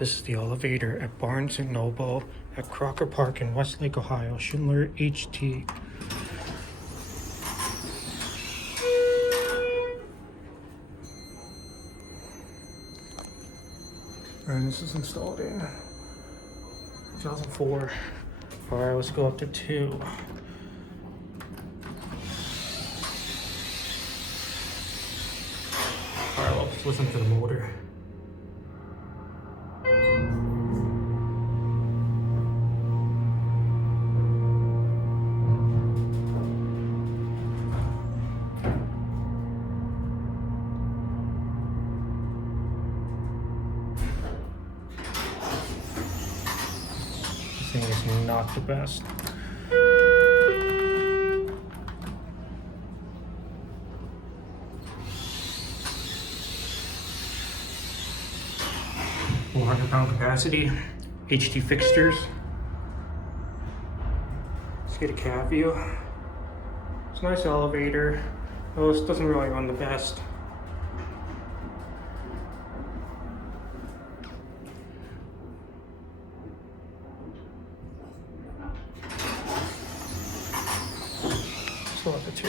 This is the elevator at Barnes & Noble at Crocker Park in Westlake, Ohio. Schindler HT. And this is installed in 2004. Alright, let's go up to 2. Alright, let's listen to the motor. This thing is not the best. £400 capacity, HT fixtures. Let's get a cab view. It's a nice elevator. Though this doesn't really run the best. Still at the 2.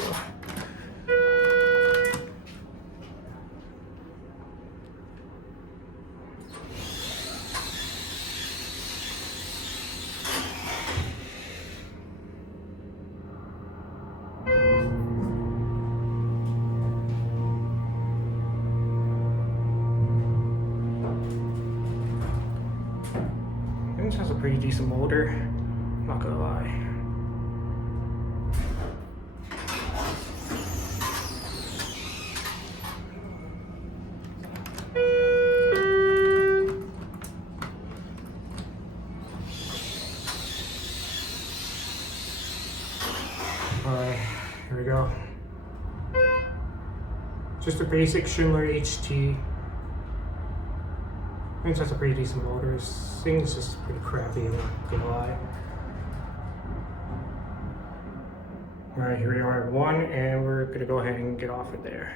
This has a pretty decent motor, I'm not gonna lie. Alright, here we go. Just a basic Schindler HT. I think that's a pretty decent motor. This thing is just pretty crappy, I'm not gonna lie. Alright, here we are at 1, and we're gonna go ahead and get off of there.